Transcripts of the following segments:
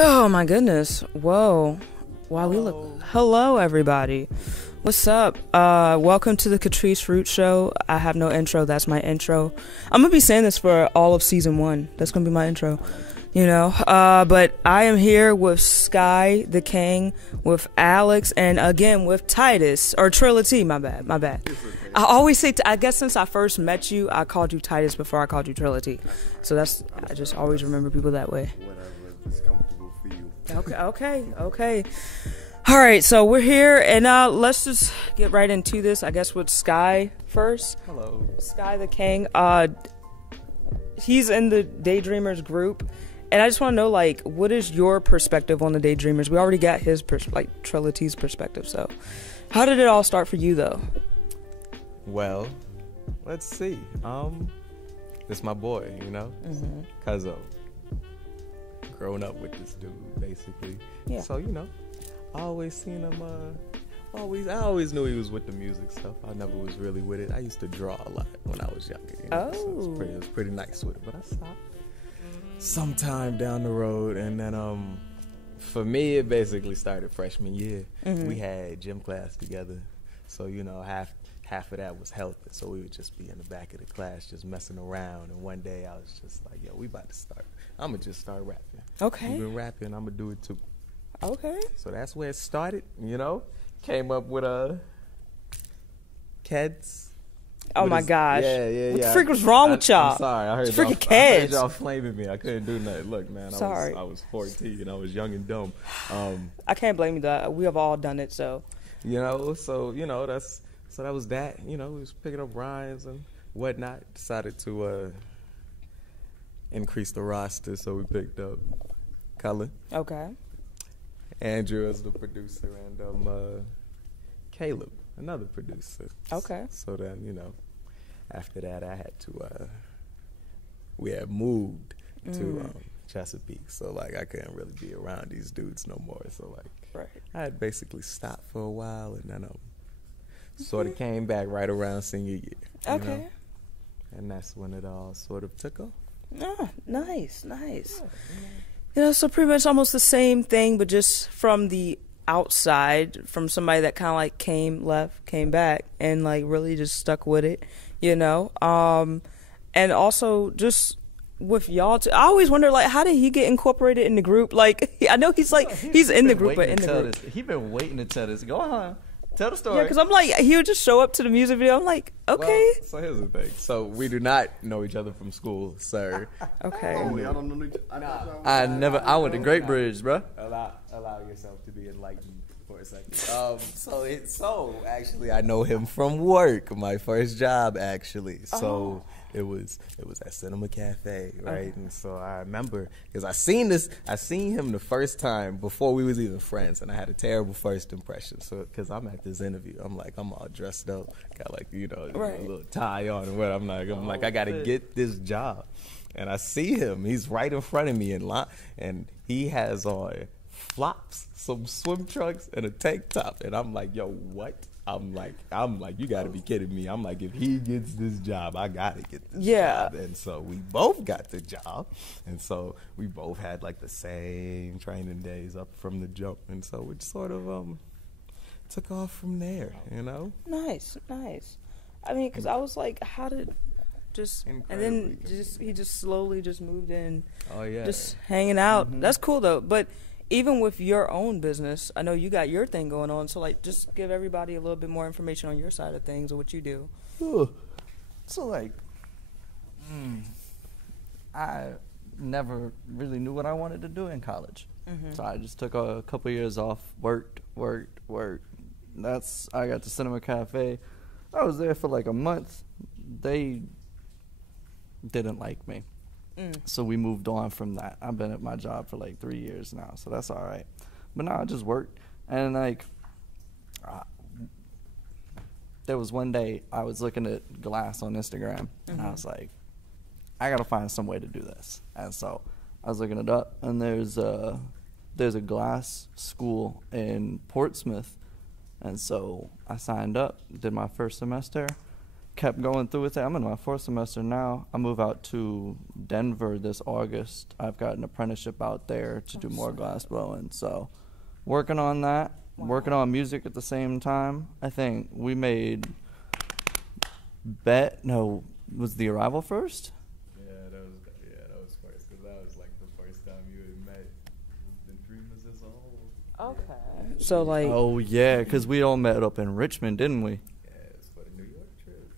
Oh my goodness. Whoa. Wow, we look. Hello, everybody. What's up? Welcome to the Catrice Root Show. I have no intro. That's my intro. I'm gonna be saying this for all of season 1. That's gonna be my intro. You know. But I am here with SkyeTheKing, with Alex, and again with Titus or Trilla T. My bad. I always say. I guess since I first met you, I called you Titus before I called you Trilla T. So I just always remember people that way. Whatever is comfortable for you. Okay. All right, so we're here, and let's just get right into this, I guess, with Sky first. Hello. SkyeTheKing. He's in the Daydreamers group, and I just want to know, like, what is your perspective on the Daydreamers? We already got his, Trilla T's perspective, so how did it all start for you, though? Well, let's see. It's my boy, you know? Mm-hmm. Cuzzo. Growing up with this dude, basically. Yeah. So, you know, I always seen him, I always knew he was with the music stuff. I never was really with it. I used to draw a lot when I was younger, you know? So it was pretty nice with it, but I stopped sometime down the road, and then, for me, it basically started freshman year. Mm-hmm. We had gym class together, so, you know, half of that was healthy, so we would just be in the back of the class just messing around, and one day I was just like, yo, we about to start. I'm going to just start rapping. Okay. You've been rapping, I'm going to do it too. Okay. So that's where it started, you know? Came up with Keds. Oh, my gosh. Yeah. What the freak was wrong with y'all? I'm sorry. I heard y'all flaming me. I couldn't do nothing. Look, man, I was 14 and I was young and dumb. I can't blame you, though. We have all done it, so. You know, so, you know, that was that. You know, we was picking up rhymes and whatnot. Decided to increase the roster, so we picked up Cullen. Okay. Andrew as the producer, and Caleb, another producer. Okay. So then, you know, after that, I had to. We had moved to Chesapeake, so like I couldn't really be around these dudes no more. So like, right. I had basically stopped for a while, and then sort of came back right around senior year. Okay. Know? And that's when it all sort of took off. Oh, nice. Yeah, You know, so pretty much almost the same thing, but just from the outside, from somebody that kind of like came back, and like really just stuck with it, you know. And also just with y'all, I always wonder, like, how did he get incorporated in the group? Like, I know he's in the group, but in the group. He been waiting to tell this. Go on. Tell the story. Yeah, because I'm like, he would just show up to the music video. I'm like, okay. Well, so here's the thing. So we do not know each other from school, sir. Okay. Oh, y'all don't know each other? I went to Great Bridge, bro. Allow yourself to be enlightened for a second. So actually, I know him from work. My first job, actually. So it was at Cinema Cafe, right? Okay. And so I remember because I seen him the first time before we was even friends, and I had a terrible first impression. So because I'm at this interview, I'm all dressed up, got like, you know, right. a little tie on, and what I'm like I gotta get this job, and I see him. He's right in front of me in line, and he has on flops, some swim trunks, and a tank top, and I'm like, yo, what? I'm like, you gotta be kidding me. I'm like, if he gets this job, I gotta get this job. And so we both got the job. And so we both had like the same training days up from the jump. And so it sort of took off from there, you know? Nice. I mean, because I was like, how did and then he just slowly just moved in. Oh, yeah. Just hanging out. Mm-hmm. That's cool, though. But even with your own business, I know you got your thing going on, so like just give everybody a little bit more information on your side of things or what you do. So like, I never really knew what I wanted to do in college. Mm-hmm. So I just took a couple years off, worked. I got to Cinema Cafe. I was there for like a month. They didn't like me. So we moved on from that. I've been at my job for like 3 years now, so that's all right. But now I just worked, and like, there was one day I was looking at glass on Instagram, and I was like, I gotta find some way to do this. And so I was looking it up, and there's a glass school in Portsmouth, and so I signed up, did my first semester, kept going through with it. I'm in my 4th semester now. I move out to Denver this August. I've got an apprenticeship out there to do more glass blowing. So working on that, working on music at the same time. I think we made was The Arrival first? Yeah, that was first, because that was like the first time you had met the Dreamers as a whole. Okay. So like. Oh yeah, because we all met up in Richmond, didn't we? Yeah, it was for the New York trip.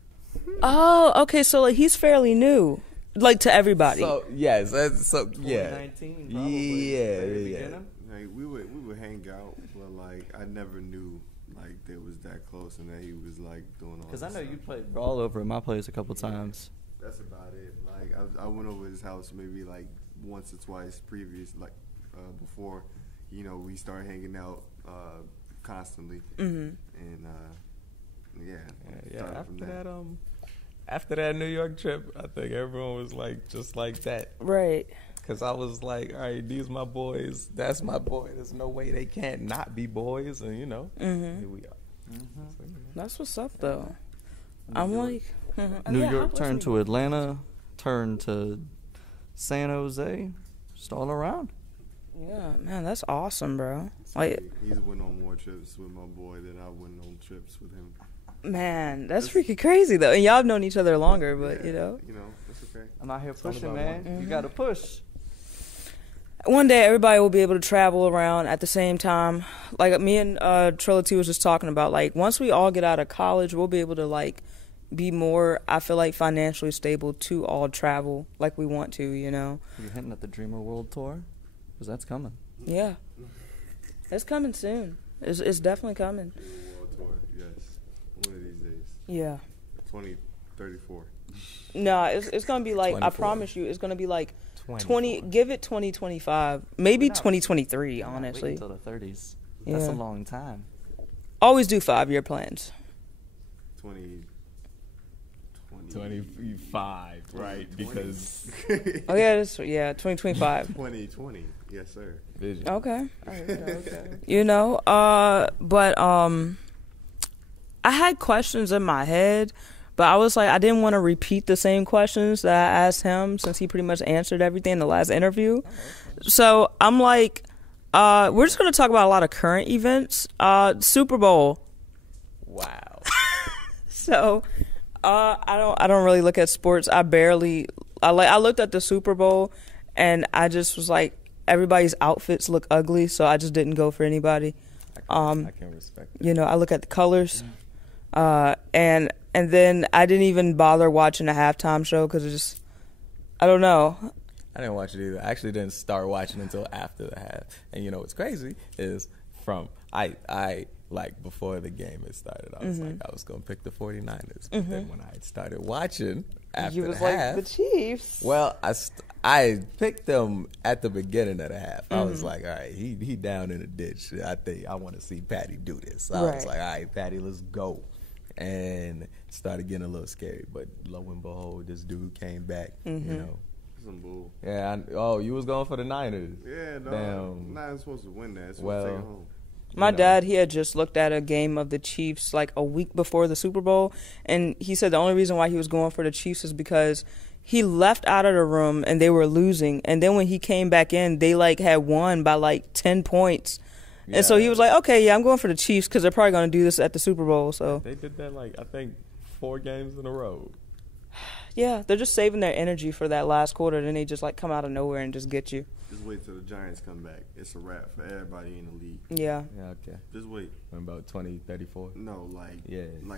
Oh, okay. So like he's fairly new, like to everybody. So yes, yeah, 2019 probably. Yeah. Like we would hang out, but like I never knew like they was that close and that he was like doing all. Because I know you played all over at my place a couple times. That's about it. Like I went over his house maybe like once or twice previous, like before, we started hanging out constantly. Mm-hmm. And yeah. After that New York trip, I think everyone was like just like that. Right. Because I was like, all right, these my boys. That's my boy. There's no way they can't not be boys. And, Mm-hmm. here we are. Mm-hmm. So, That's what's up, though. I'm like. New York turned to Atlanta, turned to San Jose, just all around. Yeah, man, that's awesome, bro. Like, he's went on more trips with my boy than I went on trips with him. man, that's freaking crazy, though. And y'all have known each other longer, but, Yeah, that's okay. I'm out here pushing, about man. one. You got to push. One day, everybody will be able to travel around at the same time. Like, me and Trilla T was just talking about, like, once we all get out of college, we'll be able to, like, be more, I feel like, financially stable to all travel like we want to, You're hinting at the Dreamer World Tour? Because that's coming. Yeah. It's coming soon. It's definitely coming. World tour, yes. One of these days. Yeah. 2034. No, it's going to be like, 24. I promise you, it's going to be like 20. Give it 2025. Maybe We're not- 2023, Wait honestly. until the 30s. That's Yeah. a long time. Always do 5-year plans. 25, right? Because Oh, yeah, 2025. 2020. Yes, sir. vision. Okay. But I had questions in my head, but I was like, I didn't want to repeat the same questions that I asked him since he pretty much answered everything in the last interview. So I'm like, we're just going to talk about a lot of current events. Super Bowl. Wow. So I don't really look at sports. I looked at the Super Bowl and I just was like, everybody's outfits look ugly, so I just didn't go for anybody. I can respect that. I look at the colors, and then I didn't even bother watching the halftime show because I don't know. I didn't watch it either. I actually didn't start watching until after the half. And what's crazy is I like before the game had started, I was like, I was going to pick the 49ers. But then when I started watching after You was the like half, the Chiefs. well, I picked them at the beginning of the half. I was like, all right, he down in the ditch. I think I want to see Patty do this. I was Right. like, all right, Patty, let's go. And it started getting a little scary. But lo and behold, this dude came back, Some bull. Yeah, you was going for the Niners. Yeah, no. Damn. Not supposed to win that. It's Well, supposed to take it home. My dad, he had just looked at a game of the Chiefs like a week before the Super Bowl, and he said the only reason why he was going for the Chiefs is because he left out of the room and they were losing, and then when he came back in, they like had won by like 10 points. And so he was like, okay, yeah, I'm going for the Chiefs because they're probably going to do this at the Super Bowl. So They did that I think 4 games in a row. yeah, they're just saving their energy for that last quarter. Then they just like come out of nowhere and just get you. Just wait till the Giants come back. It's a wrap for everybody in the league. Yeah. Yeah, okay. Just wait. When about 2034? No, like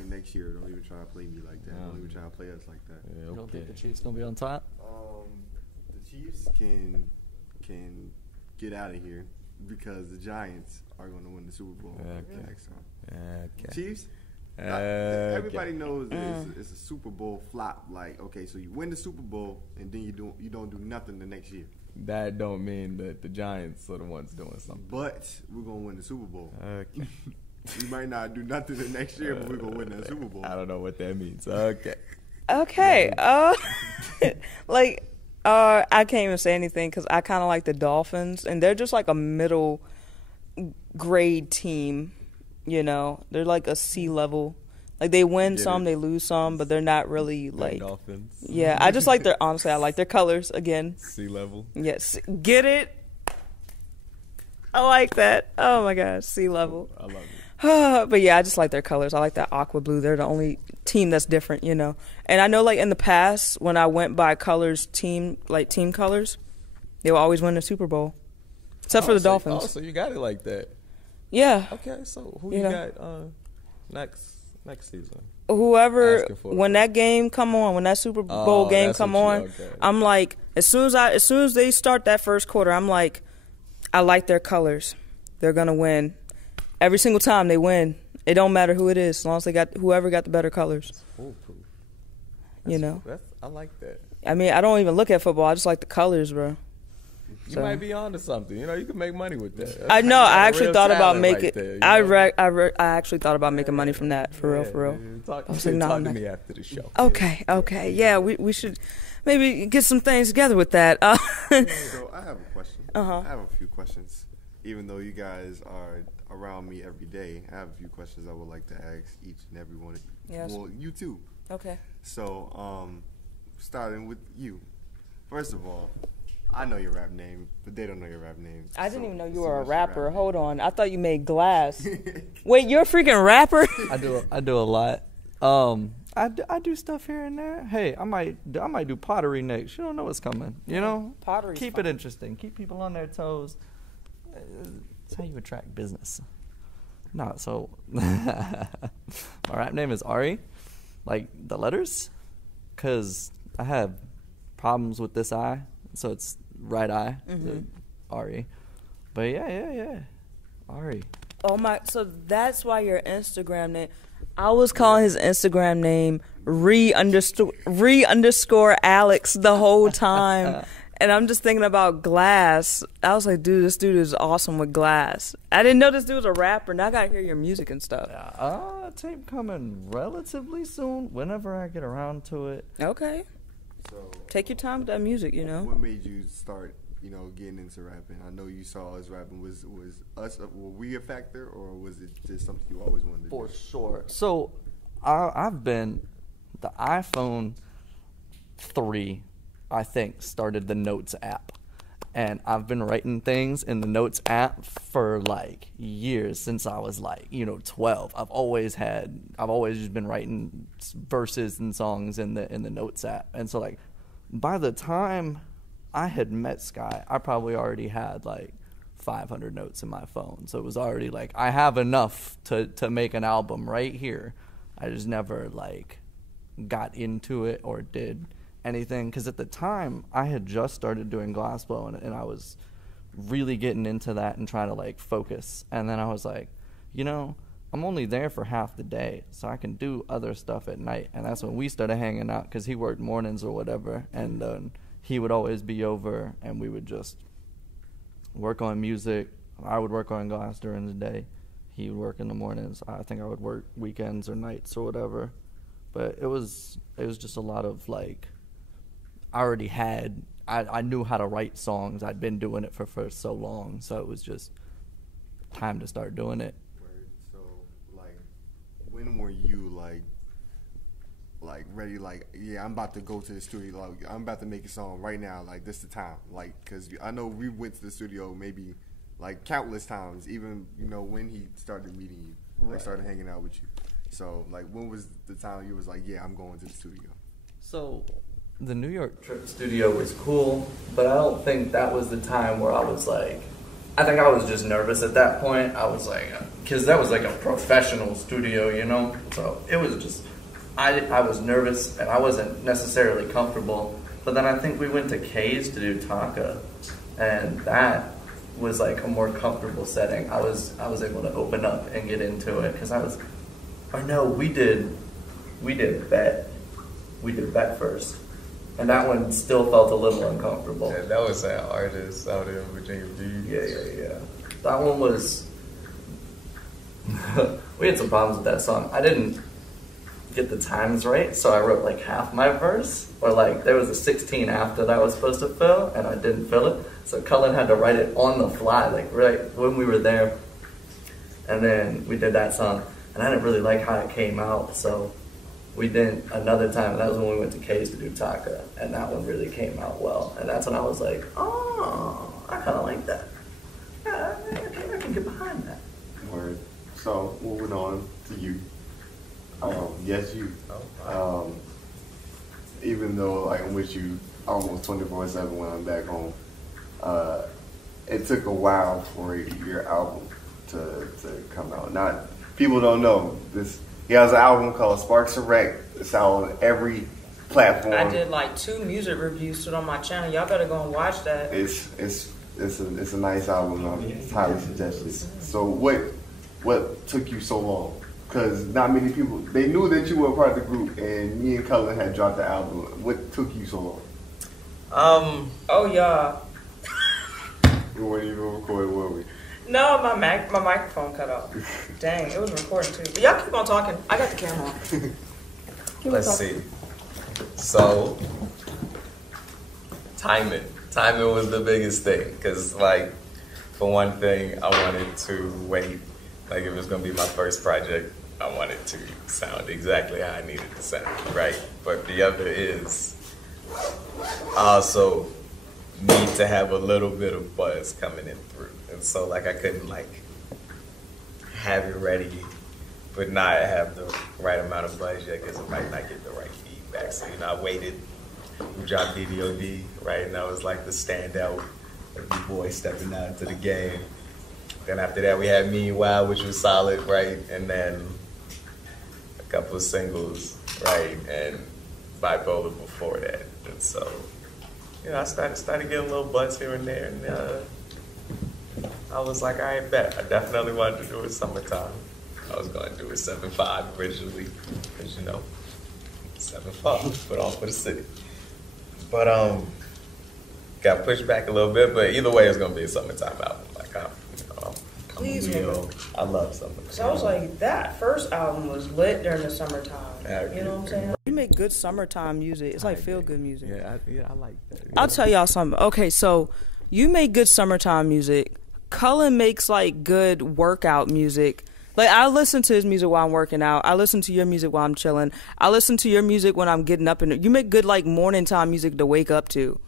next year. Don't even try to play me like that. Don't even try to play us like that. Yeah, You don't okay. think the Chiefs going to be on top? The Chiefs can get out of here because the Giants are going to win the Super Bowl Okay. next time. Okay. Chiefs. Okay. Everybody knows it's a Super Bowl flop. Like, okay, so you win the Super Bowl and then you don't do nothing the next year. That don't mean that the Giants are the ones doing something. But we're gonna win the Super Bowl. Okay. We might not do nothing the next year, but we're gonna win that Super Bowl. I don't know what that means. Okay. Okay. I can't even say anything because I kind of like the Dolphins, and they're just like a middle grade team. They're like a C level. Like they win Get some, it. they lose some, but they're not really like. Dolphins. Yeah, I just like their. Honestly, I like their colors again. Sea level. Yes, get it. I like that. Oh my gosh, sea level. I love it. But yeah, I just like their colors. I like that aqua blue. They're the only team that's different, you know. And I know, like in the past, when I went by colors, team colors, they will always win the Super Bowl, except for the Dolphins. Oh, so you got it like that. Yeah. Okay, so who You you know. got next season? Whoever, Asking for it. when that game come on, when that Super Bowl game that's come what on, okay. I'm like, as soon as they start that first quarter, I'm like, I like their colors. They're gonna win. Every single time they win. It don't matter who it is, as long as they got whoever got the better colors. Foolproof. You know. I like that. I mean, I don't even look at football. I just like the colors, bro. You So- might be onto something. You know, you can make money with that. I know. You got I a actually real thought about talent making. right there, you know? I actually thought about making money from that. For real, for real. Talk, I was like, no, talk I'm to not- me after the show. Okay. Yeah, we should maybe get some things together with that. So I have a question. Uh-huh. I have a few questions. Even though you guys are around me every day, I have a few questions I would like to ask each and every one of you. Yes. Well, you too. Okay. So, starting with you. First of all, I know your rap name, but they don't know your rap name. I didn't So- even know you so were a what's your rapper. rap Hold on. I thought you made glass. Wait, you're a freaking rapper? I do a lot. I do stuff here and there. Hey, I might do pottery next. You don't know what's coming. You know, Pottery's keep fun. it interesting. Keep people on their toes. That's how you attract business. No, so my rap name is Ari, like the letters, because I have problems with this eye, so it's right eye, Ari. But yeah, Ari. Oh my! So that's why your Instagram name. I was calling his Instagram name re underscore Alex the whole time, and I'm just thinking about glass. I was like, dude, this dude is awesome with glass. I didn't know this dude was a rapper. Now I gotta hear your music and stuff. Tape coming relatively soon, whenever I get around to it. Okay, So, take your time with that music. You know. what made you start, getting into rapping? I know you saw us rapping. Was us, were we a factor, or was it just something you always wanted to For do? sure. So, I've been the iPhone 3, I think, started the Notes app, and I've been writing things in the Notes app for like years, since I was like 12. I've always just been writing verses and songs in the Notes app, and so like by the time I had met Sky, I probably already had like 500 notes in my phone. So it was already like, I have enough to make an album right here. I just never like got into it or did anything. Because at the time, I had just started doing glass blowing, and I was really getting into that and trying to like focus. And then I was like, I'm only there for half the day, so I can do other stuff at night. And that's when we started hanging out, because he worked mornings or whatever. And he would always be over, and we would just work on music. I would work on glass during the day. He would work in the mornings. I think I would work weekends or nights or whatever. But it was just a lot of like, I knew how to write songs. I'd been doing it for so long, so it was just time to start doing it. Word. So, like, when were you like ready? Like, yeah, I'm about to go to the studio. Like, I'm about to make a song right now. Like, this the time. Like, because I know we went to the studio maybe like countless times. Even when he started meeting you, like started hanging out with you. So, like, when was the time you was like, yeah, I'm going to the studio? So the New York trip studio was cool, but I don't think that was the time where I was like, I think I was just nervous at that point. I was like, because that was like a professional studio, So it was just, I was nervous and I wasn't necessarily comfortable. But then I think we went to K's to do Taka, and that was like a more comfortable setting. I was able to open up and get into it, because we did Bet. We did Bet first, and that one still felt a little uncomfortable. Yeah, that was an artist out in Virginia Beach. Yeah. That one was. We had some problems with that song. I didn't get the times right, so I wrote like half my verse, or like there was a 16 after that I was supposed to fill, and I didn't fill it. So Cullen had to write it on the fly, like right when we were there. And then we did that song. and I didn't really like how it came out, so we didn't another time. That was when we went to K's to do Taka, and that one really came out well. And that's when I was like, oh, I kind of like that. Yeah, I can get behind that. Word. So moving on to you. Yes, you. Even though I'm with you almost 24/7 when I'm back home, it took a while for your album to come out. Not people don't know this. He has an album called Sparks of Wreck. It's out on every platform. I did like 2 music reviews to it on my channel. Y'all better go and watch that. It's a nice album. It's highly suggested. So what took you so long? Because not many people, they knew that you were a part of the group, and me and Cullen had dropped the album. What took you so long? Oh yeah. We weren't even recording, were we? No, my microphone cut off. Dang, it was recording too. But y'all keep on talking. I got the camera on. Let's see. So, timing. Timing was the biggest thing. Because, like, for one thing, I wanted to wait. Like, if it was going to be my first project, I wanted to sound exactly how I needed to sound, right? But the other is, I also need to have a little bit of buzz coming in through. And so, like, I couldn't, like, have it ready, but not have the right amount of buzz yet because it might not get the right feedback. So, I waited. We dropped DDOD, right? And that was, like, the standout of the boy stepping out into the game. Then after that, we had Meanwhile, which was solid, right? And then a couple of singles, right? And Bipolar before that. And so, I started getting a little buzz here and there. And I was like, all right, bet. I definitely wanted to do it summertime. I was going to do it 7/5 originally, because, 7/5, but all for the city. But, got pushed back a little bit, but either way, it's going to be a summertime album. Like, Please, I love summertime. So I was like, that first album was lit during the summertime. Yeah, You know what I'm saying? You make good summertime music. It's like feel-good music. Yeah, I like that. I'll tell y'all something. Okay, so you make good summertime music. Cullen makes like good workout music. Like, I listen to his music while I'm working out. I listen to your music while I'm chilling. I listen to your music when I'm getting up. And you make good like morning time music to wake up to.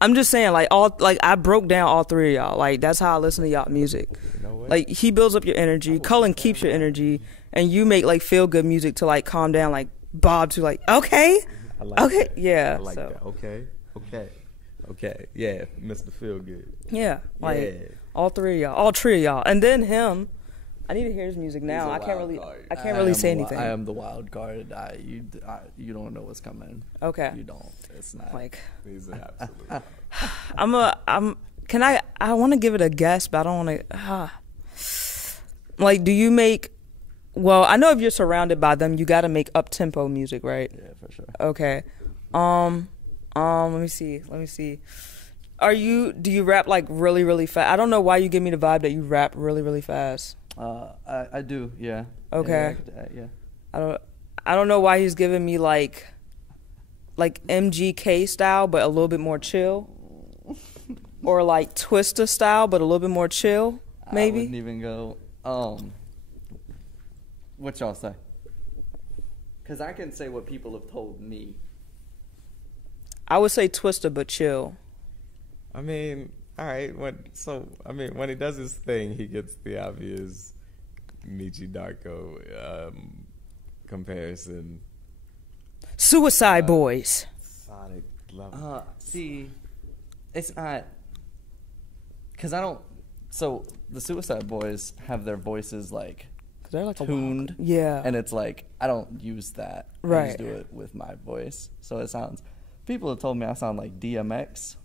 I'm just saying, like, I broke down all 3 of y'all. Like, that's how I listen to y'all music. You know what? Like, he builds up your energy. Cullen keeps your energy. And you make, like, feel-good music to, like, calm down, like, Bob to, like, okay? I like Okay, that. yeah. I like so. that. Okay. Yeah, Mr. Feel Good. Yeah, like, Yeah. all 3 of y'all. And then him. I need to hear his music now. a I can't wild really, card. I can't really say anything. I am the wild card. You don't know what's coming. Okay. You don't. It's not. Like, He's an absolute. I want to give it a guess, but I don't want to, like, do you make, well, I know if you're surrounded by them, you got to make up-tempo music, right? Yeah, for sure. Okay. Let me see. Do you rap like really, really fast? I don't know why you give me the vibe that you rap really, really fast. I do, yeah. Okay. Yeah. I don't know why he's giving me like MGK style, but a little bit more chill, or like Twista style, but a little bit more chill. Maybe. I wouldn't even go. What y'all say? Because I can say what people have told me. I would say Twista, but chill. I mean, all right. When he does his thing, he gets the obvious Michi Darko comparison. Suicide Boys. Sonic level. See, it's not. Because I don't. So the Suicide Boys have their voices like They're like tuned. Yeah. And it's like, I don't use that. I Right. just do it with my voice. So it sounds. People have told me I sound like DMX.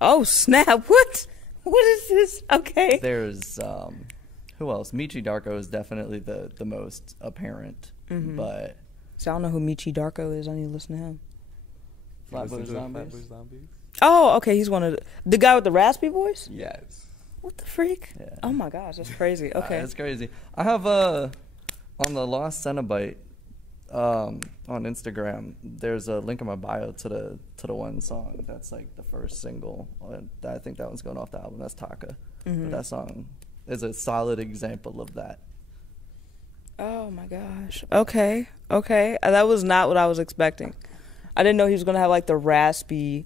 Oh snap! What? What is this? Okay. There's who else? Michi Darko is definitely the most apparent, but So I don't know who Michi Darko is. I need to listen to him. Flatbush Zombies. Flatbush Zombies? Oh, okay. He's one of the guy with the raspy voice. Yes. What the freak? Yeah. Oh my gosh, that's crazy. Okay. It's crazy. I have on the Lost Cenobite on Instagram. There's a link in my bio to the one song that's like the first single. I think that one's going off the album. That's Taka. But that song is a solid example of that. Oh my gosh. Okay. That was not what I was expecting. I didn't know he was gonna have like the raspy,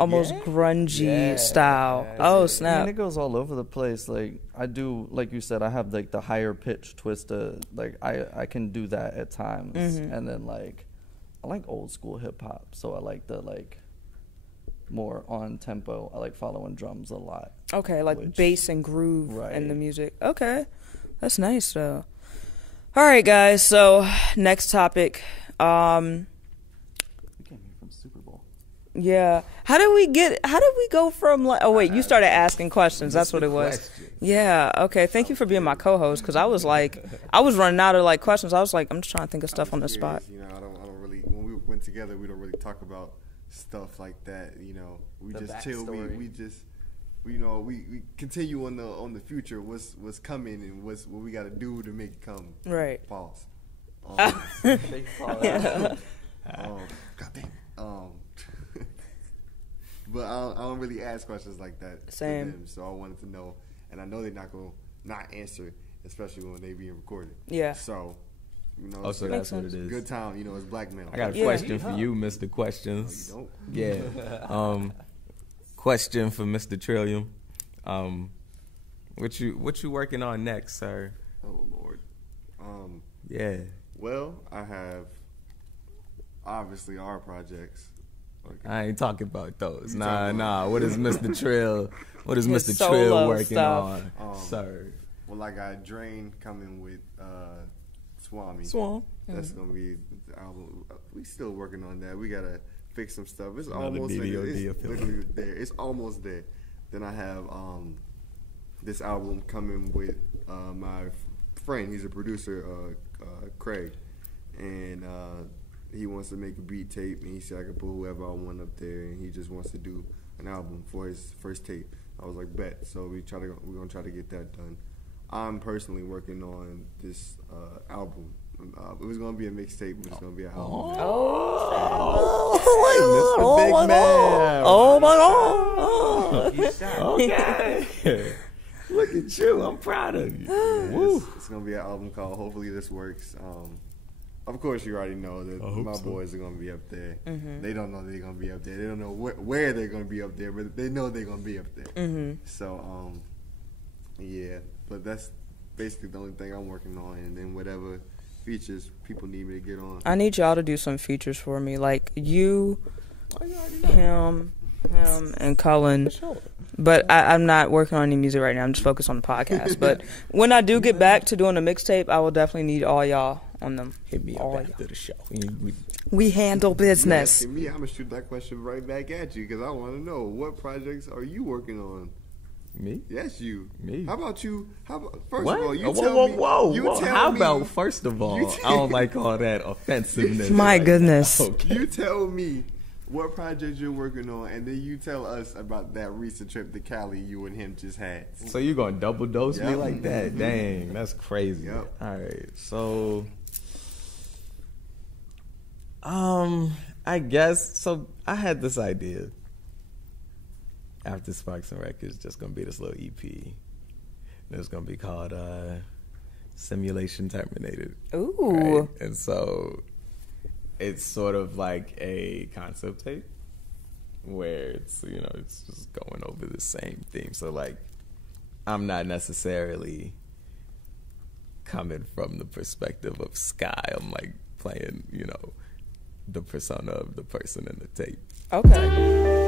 almost grungy style. Oh I snap! mean, it goes all over the place. Like I do, like you said, I have like the higher pitch twister. Like I can do that at times, and then like I like old school hip hop, so I like the like more on tempo. I like following drums a lot. Okay, like bass and groove in the Right. music. Okay, that's nice though. All right, guys. So next topic. You came here from Super Bowl. Yeah. How did we go from like? Oh wait, you started asking questions. That's what it was. Questions. Yeah. Okay. Thank you for being my co-host because I was running out of like questions. I was like, I'm just trying to think of stuff on the spot. You know, I don't really. When we went together, we don't really talk about stuff like that. You know, we The just chill. backstory. We just, you know, we continue on the future. What's coming and what we got to do to make it come. Right. Pause. Big pause. Goddamn. But I don't really ask questions like that. to Same. them, so I wanted to know, and I know they're not gonna not answer, especially when they being recorded. Yeah. So, you know, Oh, so Makes that's what it sense. is. good time. You know, it's blackmail. I got a Yeah. question for you, Mr. Questions. No, Yeah. Question for Mr. Trillium. What you working on next, sir? Oh Lord. Yeah. Well, I have obviously our projects. Okay. I ain't talking about those. You Nah. talking What is Mr. Trill? What is His Mr. solo Trill working stuff. on, sir? Well, I got Drain coming with Swami. Swan. That's gonna be the album. We still working on that. We gotta fix some stuff. It's Another almost DDOD it's affiliate. literally there. It's almost there. Then I have this album coming with my friend. He's a producer, Craig, and he wants to make a beat tape. And he said I could put whoever I want up there, and he just wants to do an album for his first tape. I was like, bet. So we're gonna try to get that done. I'm personally working on this album. It was gonna be a mixtape, but it's gonna be an album. Mr. Big Man. Oh my god. Okay. Look at you. I'm proud of you. Woo. It's gonna be an album called Hopefully This Works. Of course, you already know that I hope my so. boys are gonna be up there. They don't know they're gonna be up there. They don't know where they're gonna be up there, but they know they're gonna be up there. So, yeah. But that's basically the only thing I'm working on, and then whatever features people need me to get on. I need y'all to do some features for me, like you, him, and Cullen. But I'm not working on any music right now. I'm just focused on the podcast. But when I do get back to doing a mixtape, I will definitely need all y'all on them. Hit me All up y'all. after the show. We handle business. Asking me, I'm gonna shoot that question right back at you because I want to know what projects are you working on. Me? Yes, you. Me. How about you? First What? of all, you whoa, tell whoa, me. whoa, you whoa. tell How me, about, first of all, you I don't like all that offensiveness. My goodness. Okay. You tell me what projects you're working on, and then you tell us about that recent trip to Cali you and him just had. So you gonna double dose me Yep. like that? Dang, that's crazy. Yep. All right, so I guess so. I had this idea after Sparks and Records, just gonna be this little EP. It's gonna be called Simulation Terminated. Ooh. Right? And so it's sort of like a concept tape where it's, you know, it's just going over the same theme. So like I'm not necessarily coming from the perspective of Sky. I'm like playing, you know, the persona of the person in the tape. Okay.